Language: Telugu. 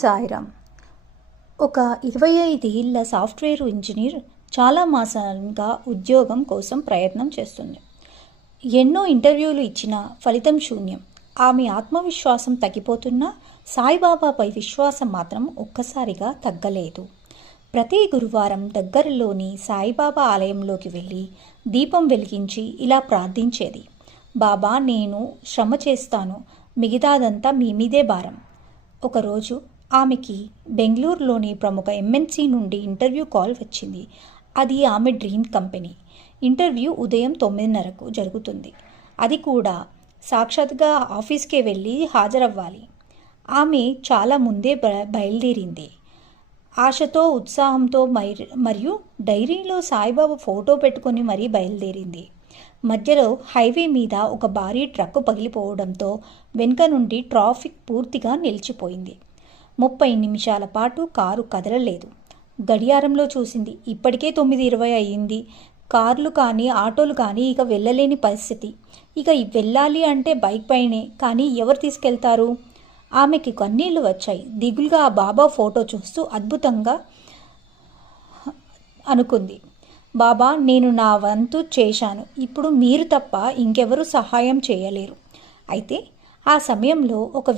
సాయిరామ్. ఒక 25 ఏళ్ల సాఫ్ట్వేర్ ఇంజనీర్ చాలా మాసాలుగా ఉద్యోగం కోసం ప్రయత్నం చేస్తుంది. ఎన్నో ఇంటర్వ్యూలు ఇచ్చినా ఫలితం శూన్యం. ఆమె ఆత్మవిశ్వాసం తగ్గిపోతున్నా సాయిబాబాపై విశ్వాసం మాత్రం ఒక్కసారిగా తగ్గలేదు. ప్రతి గురువారం దగ్గరలోని సాయిబాబా ఆలయంలోకి వెళ్ళి దీపం వెలిగించి ఇలా ప్రార్థించేది. బాబా, నేను శ్రమ చేస్తాను, మిగతాదంతా మీ మీదే భారం. ఒకరోజు ఆమెకి బెంగళూరులోని ప్రముఖ ఎంఎన్సి నుండి ఇంటర్వ్యూ కాల్ వచ్చింది. అది ఆమె డ్రీమ్ కంపెనీ. ఇంటర్వ్యూ ఉదయం 9:30కు జరుగుతుంది. అది కూడా సాక్షాత్గా ఆఫీస్కే వెళ్ళి హాజరవ్వాలి. ఆమె చాలా ముందే బయలుదేరింది. ఆశతో, ఉత్సాహంతో మరియు డైరీలో సాయిబాబా ఫోటో పెట్టుకుని మరీ బయలుదేరింది. మధ్యలో హైవే మీద ఒక భారీ ట్రక్కు పగిలిపోవడంతో వెనుక నుండి ట్రాఫిక్ పూర్తిగా నిలిచిపోయింది. 30 నిమిషాల పాటు కారు కదలలేదు. గడియారంలో చూసింది. ఇప్పటికే 9:20 అయ్యింది. కార్లు కానీ ఆటోలు కానీ ఇక వెళ్ళలేని పరిస్థితి. ఇక వెళ్ళాలి అంటే బైక్ పైనే, కానీ ఎవరు తీసుకెళ్తారు? ఆమెకి కన్నీళ్లు వచ్చాయి. దిగులుగా ఆ బాబా ఫోటో చూస్తూ అద్భుతంగా అనుకుంది. బాబా, నేను నా వంతు చేశాను. ఇప్పుడు మీరు తప్ప ఇంకెవరూ సహాయం చేయలేరు. అయితే ఆ సమయంలో ఒక